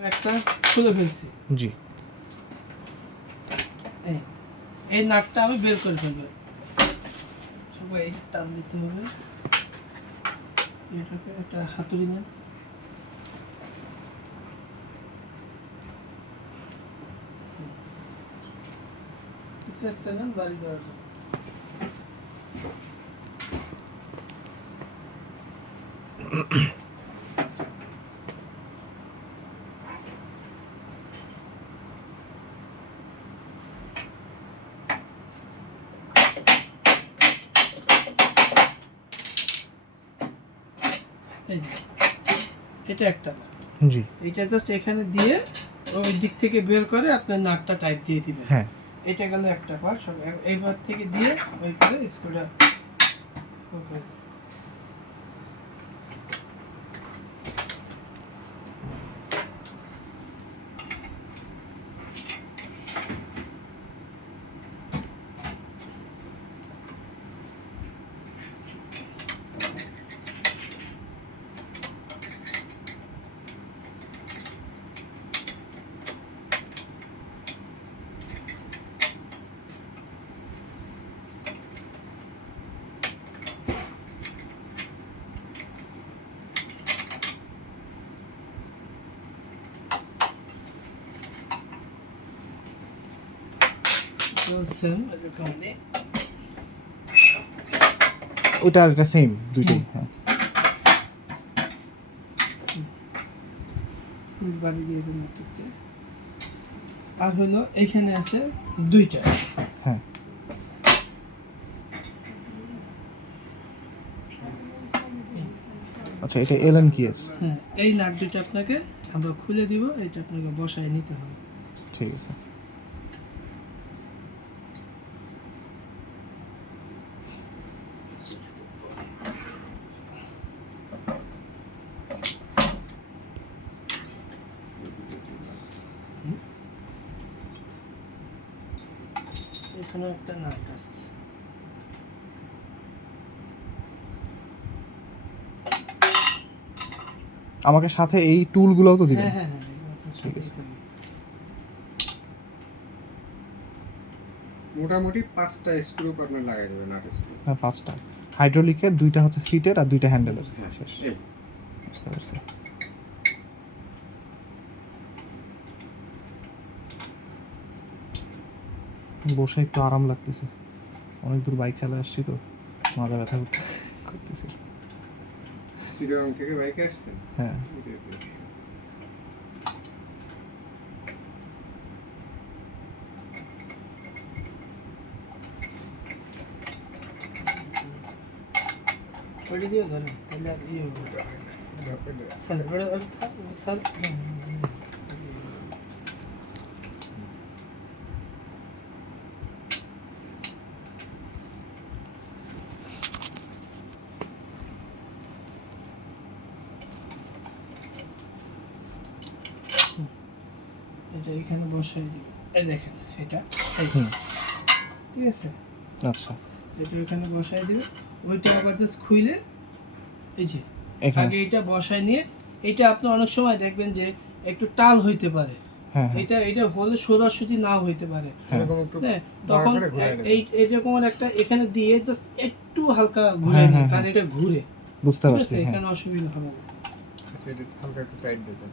একটা খুলে ফেলছি। জি। এই নাটটা আমি বের করে ফেলবো। সবাই এটা টান দিতে হবে। এটাকে একটা হাতুড়ি নেন। কিছু একটা নেন বাড়ি দেওয়ার জন্য। এই যে, এটা একটা নাট। জি। এটা জাস্ট এখানে দিয়ে ওই দিক থেকে বের করে আপনার নাটটা টাইট দিয়ে দিবেন। হ্যাঁ। এটা গেল একটা পার্ট। সব এইবার থেকে দিয়ে ওই করে স্ক্রুটা ওকে। সেম এরকমই ওটা আর এটা সেম দুটোই। হ্যাঁ। বাড়ি দিয়ে দেন এটাকে। আর হলো এখানে আছে দুইটা। হ্যাঁ। আচ্ছা, এটা এলএন কি এর? হ্যাঁ, এই নাট দুটো আপনাকে আমরা খুলে দিব। এটা আপনাকে বসায় নিতে হবে। ঠিক আছে। এখানে একটা নাট আছে। আমাকে সাথে এই টুলগুলোও তো দিবেন? হ্যাঁ হ্যাঁ হ্যাঁ, ঠিক আছে। মোটামুটি 5টা স্ক্রু আপনার লাগাই দেবেন, 8 স্ক্রু। হ্যাঁ, 5টা হাইড্রোলিকের, 2টা হচ্ছে সিটের আর 2টা হ্যান্ডেলের। হ্যাঁ, শেষ। এই বুঝতে পারছি। বসে একটু আরাম লাগতেছে, অনেক দূর বাইক চালায় আসছি তো মাথা ব্যথা করতেছে। চিটাগাং থেকে বাইকে আসছেন? হ্যাঁ। ওইটা দিয়ে ধরেন তাহলে আর ইয়ে হবে। স্যার স্যার এটা এখানে বসাই দিবেন। এই দেখেন এটা এই, ঠিক আছে। আচ্ছা, এটা এখানে বসাই দিবেন। ওইটা আবার জাস্ট খুইলে এই যে এখানে আগে এটা বসায় নিয়ে এটা আপনি অনেক সময় দেখবেন যে একটু টাল হইতে পারে। হ্যাঁ হ্যাঁ এটা হলে সোজাসুজি নাও হইতে পারে। এরকম একটু হ্যাঁ, তখন করে ঘুরায় নেবেন। এই এরকম একটা এখানে দিয়ে জাস্ট একটু হালকা ঘুরে হ্যাঁ, নিন, হ্যাঁ, কারণ এটা ঘুরে। বুঝতে ঠিক পারছি। আছে, হ্যাঁ। এখানে অসুবিধা হবে না। আচ্ছা, এটা হালকা একটু টাইট দিতে।